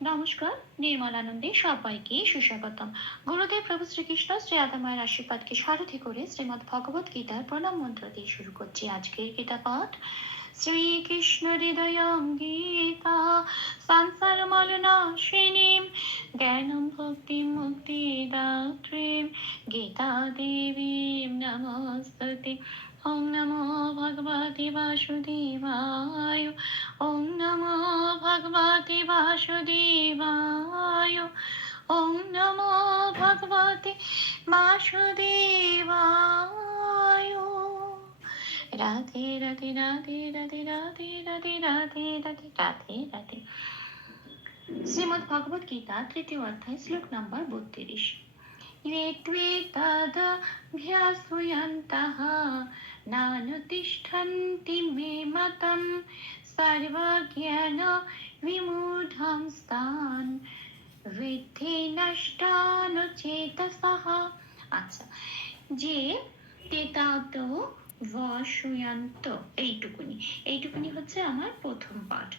নমস্কার, নির্মল আনন্দে সবাইকে সুস্বাগতম। গুরুদেব প্রভু শ্রীকৃষ্ণ শ্রী আদামায়ের আশীর্বাদকে সারথি করে শ্রীমদ ভগবত গীতার প্রণাম মন্ত্র দিয়ে শুরু করছি আজকের গীতা পাঠ। শ্রীকৃষ্ণ হৃদয়ং গীতা সংসার মলনাশিনীম জ্ঞানম ভক্তি মুক্তি দাত্রীম গীতা দেবীম নমস্তে ওম নমো ভগবতে বাসুদেবায় ওম নমো ভগবতে বাসুদেবায় ওম নমো ভগবতে বাসুদেবায় রাধে রাধে রাধে রাধে রাধে রাধে রাধে রাধে রাধে রাধে শ্রীমদ ভগবত গীতা তৃতীয় অধ্যায় শ্লোক নম্বর বত্রিশ ये त्वे तदभ्यासुयन्तः नानुतिष्ठन्ति मे मतं सर्वज्ञान विमूढं স্তান বৃদ্ধি নষ্টানুচেতসহ আচ্ছা যে তেতাত বসুয়ন্ত এইটুকুনি এইটুকুনি হচ্ছে আমার প্রথম পাঠ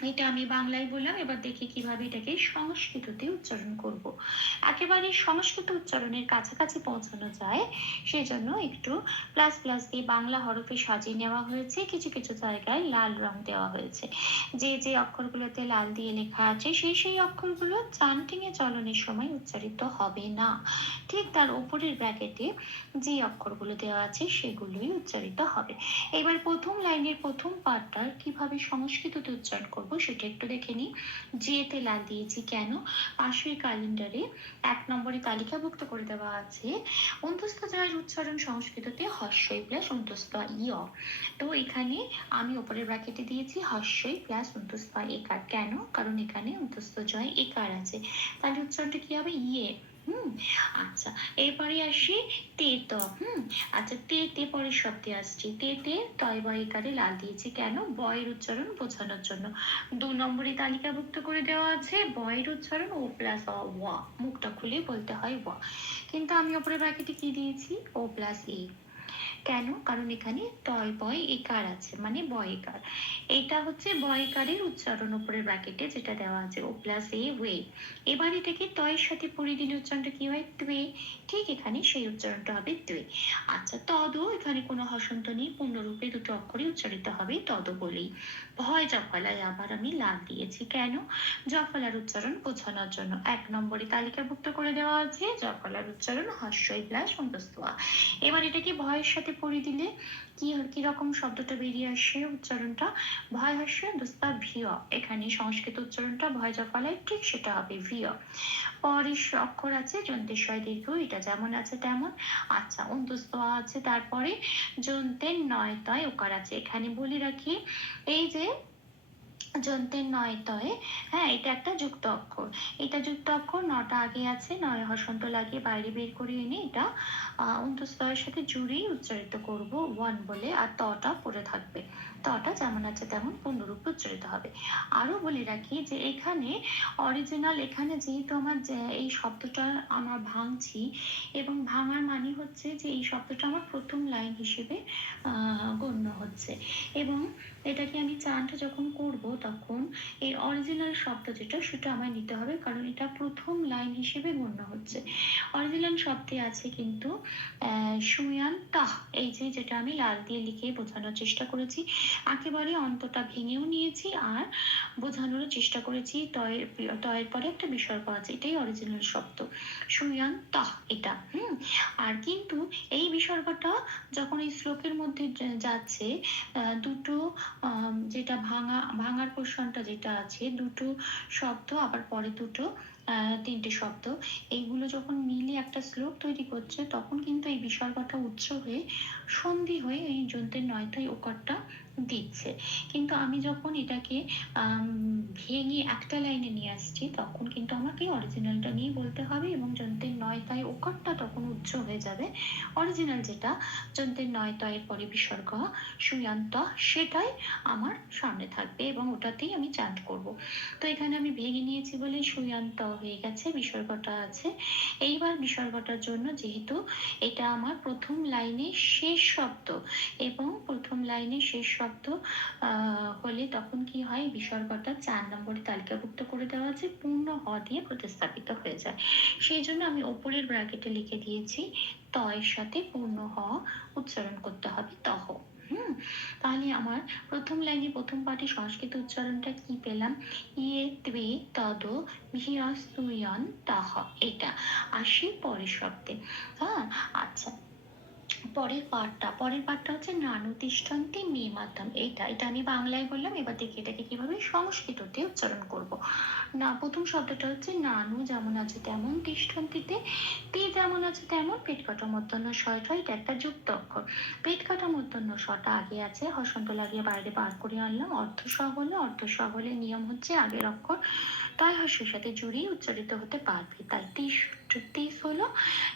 এটা আমি বাংলায় বললাম, এবার দেখি কীভাবে এটাকে সংস্কৃততে উচ্চারণ করব। একেবারে সংস্কৃত উচ্চারণের কাছাকাছি পৌঁছানো যায়, সেজন্য একটু প্লাস প্লাস দিয়ে বাংলা হরফে সাজিয়ে নেওয়া হয়েছে, কিছু কিছু জায়গায় লাল রং দেওয়া হয়েছে। যে যে অক্ষরগুলোতে লাল দিয়ে লেখা আছে, সেই সেই অক্ষরগুলো চান্টিং এ চলনের সময় উচ্চারিত হবে না। ঠিক তার উপরের ব্র্যাকেটে যে অক্ষরগুলো দেওয়া আছে, সেগুলোই উচ্চারিত হবে। এবার প্রথম লাইনের প্রথম পার্টটার কীভাবে সংস্কৃততে উচ্চারণ করব সেটা একটু দেখে নিই। লাল দিয়েছি কেন? পাশের ক্যালেন্ডারে এক নম্বরে তালিকাভুক্ত করে দেওয়া আছে, অন্তস্থ জয়ের উচ্চারণ সংস্কৃততে হর্ষই প্লাস অন্তস্থ ইয় তো এখানে আমি ওপরের ব্র্যাকেটে দিয়েছি, হর্ষই প্লাস অন্তস্থ একার কেন? কারণ এখানে অন্তস্থ জয় একার আছে। তাহলে উচ্চারণটা কি হবে? ইয়ে। আচ্ছা এরপরে আসি তে ত হুম আচ্ছা তে তে পরের শব্দে আসছি। তে তে তয় বয় একারে লাল দিয়েছি কেন? বয়ের উচ্চারণ বোঝানোর জন্য। দু নম্বরে তালিকাভুক্ত করে দেওয়া আছে, বয়ের উচ্চারণ ও প্লাস অ ওয়া মুখটা খুলে বলতে হয় ওয়া কিন্তু আমি ওপরে ব্র্যাকেটে কি দিয়েছি? O plus A. কেন? কারণ এখানে তয় বয় একার আছে মানে বয় একার এটা হচ্ছে বয় একারের উচ্চারণ উপরের ব্র্যাকেটে যেটা দেওয়া আছে ও প্লাস এ ওয়ে এবার এটাকে তয়ের সাথে পড়ে দিলে উচ্চারণটা কি হয়? ত্বে ঠিক এখানে সেই উচ্চারণটা হবে ত্বে আচ্ছা তদ এখানে কোনো হসন্ত নেই, পূর্ণরূপে দুটো অক্ষরে উচ্চারিত হবে তদ বলেই। ভয় জফলায় আবার আমি লাল দিয়েছি। কেন? জফলার উচ্চারণ বোঝানোর জন্য। এক নম্বরে তালিকাভুক্ত করে দেওয়া আছে, জফলার উচ্চারণ হর্ষই প্লাস অন্তস্তোয়া এবার এটাকে ভয়ের সাথে পড়ে দিলে কি কি রকম শব্দটা বেরিয়ে আসে উচ্চারণটা? ভয় হাস্য দোস্তা ভিয়। এখানে সংস্কৃত উচ্চারণটা ভয় যা জফলায় ঠিক সেটা হবে ভিয়। পরের অক্ষর আছে জন্তেশ্বয় দীর্ঘ, এটা যেমন আছে তেমন। আচ্ছা অন্তস্ত আছে তারপরে জন্তের নয় তয় ওকার আছে। এখানে বলে রাখি, এই যে যন্ত্রের নয় তয়ে। হ্যাঁ এটা একটা যুক্ত অক্ষর। এটা যুক্ত অক্ষর নটা আগে আছে, নয় হসন্ত লাগিয়ে বাইরে বের করে এনে এটা অন্তস্তয়ের সাথে জুড়েই উচ্চারিত করব ওয়ান বলে, আর তটা পড়ে থাকবে। তটা যেমন আছে তেমন পূর্ণরূপে উচ্চারিত হবে। আরও বলে রাখি যে এখানে অরিজিনাল এখানে যেহেতু আমার এই শব্দটা আমার ভাঙছি এবং ভাঙার মানে হচ্ছে যে এই শব্দটা আমার প্রথম লাইন হিসেবে গণ্য হচ্ছে। এবং এটাকে আমি চানটা যখন করব তখন এই অরিজিনাল শব্দ যেটা, সেটা আমায় নিতে হবে কারণ এটা প্রথম লাইন হিসেবে গণ্য হচ্ছে। অরিজিনাল শব্দে আছে কিন্তু সুয়ান তাহ এই যে যেটা আমি লাল দিয়ে লিখে বোঝানোর চেষ্টা করেছি একেবারে অন্তটা ভেঙেও নিয়েছি আর বোঝানোর চেষ্টা করেছি। তয়ের তয়ের পরে একটা বিসর্গ আছে এটাই অরিজিনাল শব্দ। সুয়ান তাহ, এটা। হুম। আর কিন্তু এই বিসর্গটা যখন এই শ্লোকের মধ্যে যাচ্ছে দুটো যেটা ভাঙা, ভাঙার পোর্শনটা যেটা আছে, দুটো শব্দ, আবার পরে দুটো তিনটে শব্দ। এইগুলো যখন মিলে একটা শ্লোক তৈরি করছে, তখন কিন্তু এই বিসর্গটা উচ্চ হয়ে, সন্ধি হয়ে এই যন্ত্রের নয়তাই ওকারটা দিচ্ছে। কিন্তু আমি যখন এটাকে ভেঙে একটা লাইনে নিয়ে আসছি, তখন কিন্তু আমাকে অরিজিনালটা নিয়ে বলতে হবে এবং যন্ত্রের নয় তাই ওকারটা তখন উচ্চ হয়ে যাবে। অরিজিনাল যেটা, যন্ত্রের নয় তয়ের পরে বিসর্গ, সুয়ান্ত, সেটাই আমার সামনে থাকবে এবং ওটাতেই আমি চান্ট করব। তো এখানে আমি ভেঙে নিয়েছি বলে সুয়ান্ত হয়ে গেছে, বিসর্গটা আছে। এইবার বিসর্গটার জন্য যেহেতু এটা আমার প্রথম লাইনে শেষ শব্দ এবং প্রথম লাইনে শেষ শব্দ হলে তখন কি হয়, বিসর্গটা চার নম্বরে তালিকাভুক্ত করে দেওয়া আছে, পূর্ণ হ দিয়ে প্রতিস্থাপিত হয়ে যায়। সেই জন্য আমি ওপরের ব্র্যাকেটে লিখে দিয়েছি তয়ের সাথে পূর্ণ হ উচ্চারণ করতে হবে তহ। তাহলে আমার প্রথম লাইনে প্রথম পাঠে সংস্কৃত উচ্চারণটা কি পেলাম? ইয়ে ত্বে তদ মিহিয়ন তাহ, এটা। আসি পরের শব্দে। হ্যাঁ আচ্ছা। পরের পাঠটা পরের পাঠটা হচ্ছে নানু তিষ্ঠান্তি মে মাধ্যম। এইটা, এটা আমি বাংলায় বললাম, এবার দেখি এটাকে কীভাবে সংস্কৃততে উচ্চারণ করব। না, প্রথম শব্দটা হচ্ছে নানু যেমন আছে তেমন, তিষ্ঠান্তিতে তে যেমন আছে তেমন, পেট কাটা মধ্যাহ্ন শয়টা এটা একটা যুক্ত অক্ষর পেট কাটা মধ্যাহ্ন শটা আগে আছে, হসন্ত লাগিয়ে বাইরে বার করে আনলাম অর্থ সহ হলে অর্থ সহ হলে নিয়ম হচ্ছে আগের অক্ষর, তাই হর্ষের সাথে জুড়েই উচ্চারিত হতে পারবে। তাই তিস তিস হলো,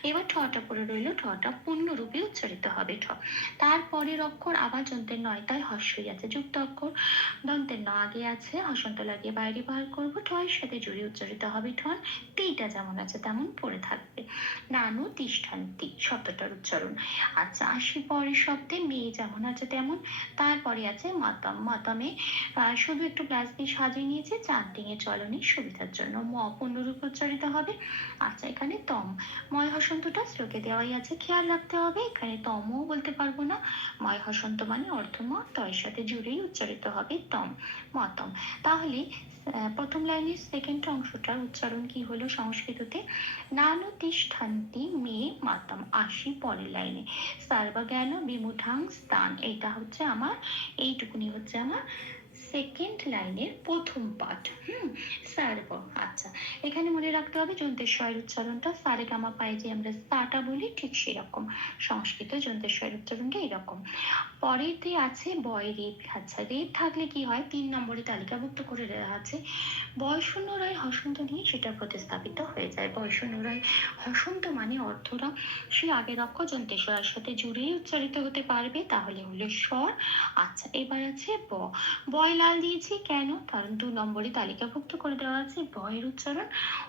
এবার ঠটা পড়ে রইল ঠটা পূর্ণরূপে উচ্চারিত হবে ঠ। তারপরের অক্ষর আবার যন্ত্রের নয়, তাই হর্ষই আছে যুক্ত অক্ষর দন্তের ন আগে আছে, হসন্ত লাগিয়ে বাইরে বার করব। ঠয়ের সাথে জুড়ে উচ্চারিত হবে ঠন টিটা যেমন আছে তেমন পড়ে থাকবে। নানু তিষ্ঠান্তি শব্দটার উচ্চারণ। আচ্ছা আসি পরের শব্দে। মেয়ে যেমন আছে তেমন। তারপরে আছে মাতাম। মাতামে শুধু একটু প্লাস দিয়ে সাজিয়ে নিয়েছে। চান্টিং এর চলনের সুবিধার জন্য। ম পূর্ণরূপে উচ্চারিত হবে। আচ্ছা এখানে তম। ময় হসন্তটা শ্লোকে দেওয়াই আছে। খেয়াল রাখতে হবে। এখানে তমও বলতে পারব না। ময় হসন্ত মানে অর্থম তয়ের সাথে জুড়েই উচ্চারিত হবে তম, মতম। তাহলে প্রথম লাইনের সেকেন্ড অংশটার উচ্চারণ কি হলো সংস্কৃততে? নানু তিষ্ঠান্তি মে মাতম আসি পরের লাইনে। সার্বজ্ঞান বিমুঠাং স্থান এটা হচ্ছে আমার, এইটুকুনি হচ্ছে আমার সেকেন্ড লাইনের প্রথম পাঠ। হুম সার্ব আচ্ছা এখানে মনে রাখতে হবে যন্ত্রেশ্বরের উচ্চারণটা সারে গামা পায়ে যে আমরা সাটা বলি, ঠিক সেরকম। সংস্কৃত যন্ত্রেশ্বরের উচ্চারণটা এরকম। পরেরতে আছে, বয় রেপ। আচ্ছা রেপ থাকলে কি হয়? তিন নম্বরে তালিকাভুক্ত করে দেওয়া আছে। বয়শূন্য রায় হসন্ত নিয়ে সেটা প্রতিস্থাপিত হয়ে যায়। বয়শূন্য রায় হসন্ত মানে অর্থরা সে আগের অক্ষর যন্ত্রেশ্বরের সাথে জুড়েই উচ্চারিত হতে পারবে, তাহলে হলো স্বর। আচ্ছা এবার আছে ব। বয় লাল দিয়েছি। কেন? কারণ দু নম্বরে তালিকাভুক্ত করে দেওয়া আছে বয়ের উচ্চারণ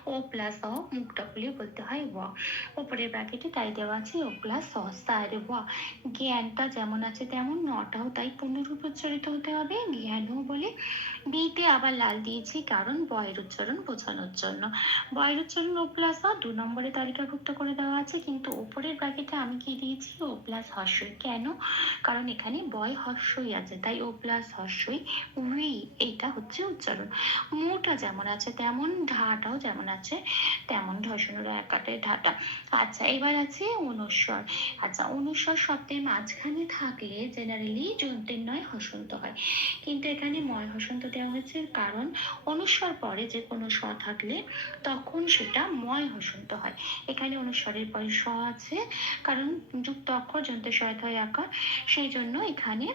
ও প্লাস অ, মুখটা খুলে বলতে হয় ওয়া ওপরের ব্র্যাকেটে তাই দেওয়া আছে ও প্লাস অ সাইডে ওয়া জ্ঞানটা যেমন আছে তেমন নটাও তাই পূর্ণরূপে উচ্চারিত হতে হবে। জ্ঞানও বলে বিতে আবার লাল দিয়েছি কারণ বয়ের উচ্চারণ বোঝানোর জন্য। বয়ের উচ্চারণ ও প্লাস অ, দু নম্বরে তালিকাভুক্ত করে দেওয়া আছে। কিন্তু ওপরের ব্র্যাকেটে আমি কি দিয়েছি? ও প্লাস হর্ষই। কেন? কারণ এখানে বয় হর্ষই আছে। তাই ও প্লাস হর্ষই উই এইটা হচ্ছে উচ্চারণ। মুটা যেমন আছে তেমন ঢাটাও যেমন আছে তেমন ধর্ষণের একাটে ঢাটা আচ্ছা এবার আছে অনুস্বর। আচ্ছা অনুস্বর শব্দের মাঝখানে থাকলে জেনারেলি যন্ত্রের নয় হসন্ত হয়। কিন্তু এখানে ময় হসন্ত দেওয়া হয়েছে কারণ অনুস্বর পরে যে কোনো স থাকলে তখন সেটা ময় হসন্ত হয়। এখানে অনুস্বরের পরে স আছে কারণ যুক্ত অক্ষর যন্ত্রের সহায়ত হয় আকার সেই জন্য এখানে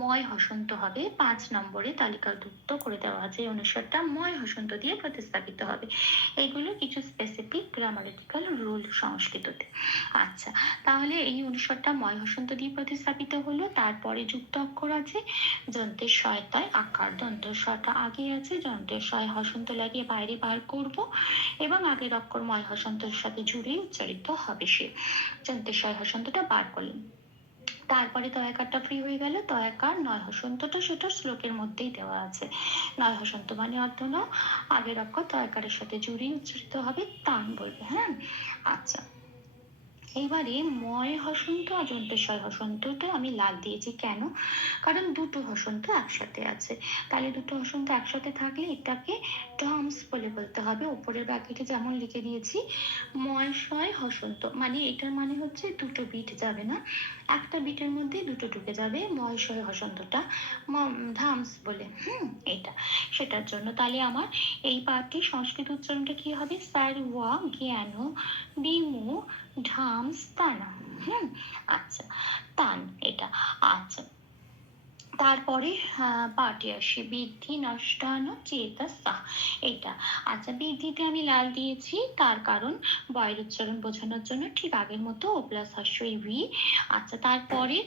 ময় হসন্ত হবে পাঁচ নম্বরে তালিকাভুক্ত করে দেওয়া আছে। এই অনুস্বরটা ময় হসন্ত দিয়ে প্রতিস্থাপিত হবে। এগুলো কিছু স্পেসিফিক গ্রামারেটিক্যাল রুল সংস্কৃততে। আচ্ছা তাহলে এই অনুস্বরটা ময় হসন্ত দিয়ে প্রতিস্থাপিত হলো, তারপরে যুক্ত অক্ষর আছে, যন্ত্রের সহায়তায় আকার। দন্ত স্বটা আগে আছে, যন্ত্রের সহায় হসন্ত লাগিয়ে বাইরে বার করব এবং আগের অক্ষর ময় হসন্তের সাথে জুড়ে উচ্চারিত হবে সে। যন্ত্রের সহায় হসন্তটা বার করলেন তারপরে তয়াকারটা ফ্রি হয়ে গেল তয়াকার নয় হসন্তটা সেটা শ্লোকের মধ্যেই দেওয়া আছে। নয় হসন্ত মানে অর্থ ন আগের অক্ষর তয়াকারের সাথে জুড়ি উচ্চারিত হবে তান বলবে হ্যাঁ? আচ্ছা। এইবারে ময় হসন্ত আর যন্ত্রেশ্বয় হসন্তটা আমি লাল দিয়েছি। কেন? কারণ দুটো হসন্ত একসাথে আছে। তাহলে দুটো হসন্ত একসাথে থাকলে এটাকে টর্মস বলে বলতে হবে। উপরের ব্র্যাকেটে যেমন লিখে দিয়েছি ময় হসন্ত। মানে এটার মানে হচ্ছে দুটো বিট যাবে না। একটা বিটের মধ্যে দুটো ঢুকে যাবে ময় শয় হসন্তটা। ধামস বলে। হুম এটা সেটার জন্য। তাহলে আমার এই পাঠটি সংস্কৃত উচ্চারণটা কি হবে? ওয়া, জ্ঞান, বিমু, ঢাম স্থানা হুম আচ্ছা। তান, এটা। আচ্ছা। তারপরে পাঠে আসি। বৃদ্ধি নষ্টানো চেতসা এটা আচ্ছা বৃদ্ধিতে আমি লাল দিয়েছি, তার কারণ বয়ের উচ্চারণ বোঝানোর জন্য ঠিক আগের মতো ও প্লাস হর্ষই ভি। আচ্ছা তারপরে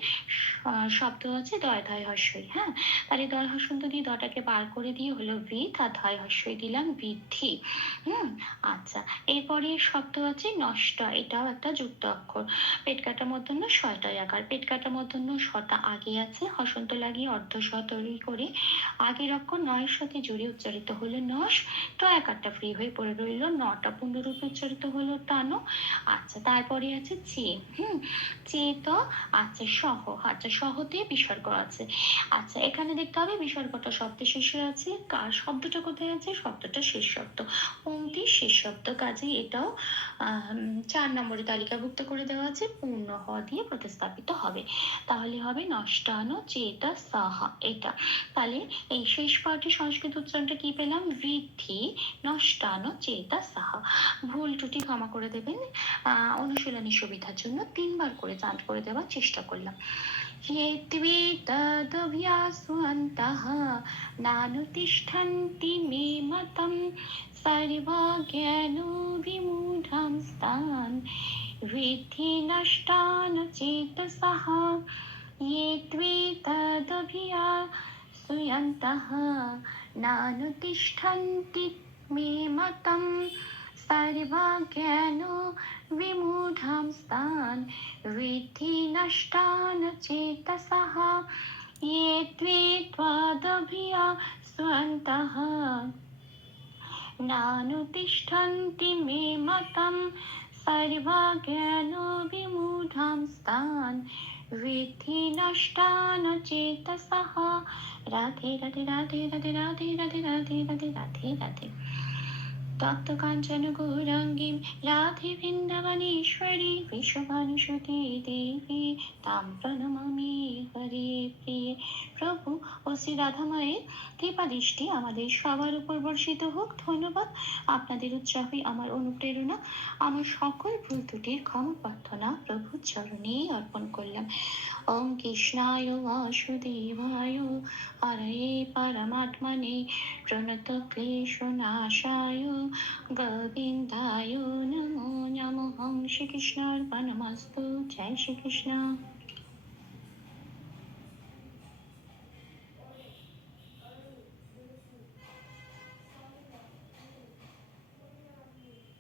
শব্দ আছে দয়, ধয় হর্ষই হ্যাঁ? তাহলে দয় হর্ষন্ত দিয়ে দটাকে বার করে দিয়ে হলো ভি তার ধয় হর্ষই দিলাম বৃদ্ধি। হুম? আচ্ছা এরপরে শব্দ আছে নষ্ট, এটাও একটা যুক্ত অক্ষর। পেট কাটা মধ্যন্য ছয়টা আকার। পেট কাটা মধ্যন্য ছটা আগে আছে, হসন্ত লাগিয়ে অর্ধ স তৈরি করে আগের অক্ষর নয়ের সাথে জুড়ে উচ্চারিত হলো নস এক আটটা ফ্রি হয়ে পড়ে রইল নটা পূর্ণরূপে উচ্চারিত হলো টানো আচ্ছা তারপরে আছে চে, হুম? চে তো আচ্ছা সহ। আচ্ছা সহতে বিসর্গ আছে। আচ্ছা এখানে দেখতে হবে বিসর্গটা শব্দ শেষে আছে। কার শব্দটা কোথায় আছে? শব্দটা শেষ শব্দ। পঙ্ক্তি শেষ শব্দ। কাজে এটাও চার নম্বরে তালিকাভুক্ত করে দেওয়া আছে। পূর্ণ হ দিয়ে প্রতিস্থাপিত হবে। তাহলে হবে নষ্টানো চেতা সাহা এটা তাহলে এই শেষ পাঠে সংস্কৃত উচ্চারণটা কি পেলাম বৃদ্ধি নষ্টানো চেতা সাহা ভুল ত্রুটি ক্ষমা করে দেবেন আহ, অনুশীলনী সুবিধার জন্য তিনবার করে চান্ট করে দেওয়ার চেষ্টা করলাম ये त्वेतदभ्यासुअन्तः नानुतिष्ठन्ति मे मतं सर्वज्ञानो विमूढं स्तान् विद्धि नष्टान् ये त्वेतदभ्यासुयन्तः नानुतिष्ठन्ति मे मतं सर्वज्ञानो विमूढं स्तान् विद्धि नष्टान् चेतसः ये त्वे त्वादभिया स्वन्तः नानुतिष्ठन्ति मे मतं सर्वज्ञानो विमूढं स्तान् विद्धि नष्टान् चेतसः राधे राधे राधे राधे राधे राधे राधे राधे राधे राधे তপ্ত কাঞ্চন গৌরাঙ্গীম রাধে বৃন্দাবনেশ্বরী বিশ্বভানুসুতে দেবী তাম প্রণমামি হরে প্রিয়ে। প্রভু ও শ্রী রাধা মায়ের কৃপা দৃষ্টি আমাদের সবার উপর বর্ষিত হোক। ধন্যবাদ। আপনাদের উৎসাহই আমার অনুপ্রেরণা। আমার সকল ভুল ত্রুটির ক্ষমা প্রার্থনা প্রভুর চরণে অর্পণ করলাম। ওম কৃষ্ণায় বাসুদেবায়, হরে পরমাত্মনে প্রণত ক্লেশনাশায়। গোবিন্দায় নমো নম শ্রীকৃষ্ণ অর্পণমস্তু জয় শ্রীকৃষ্ণ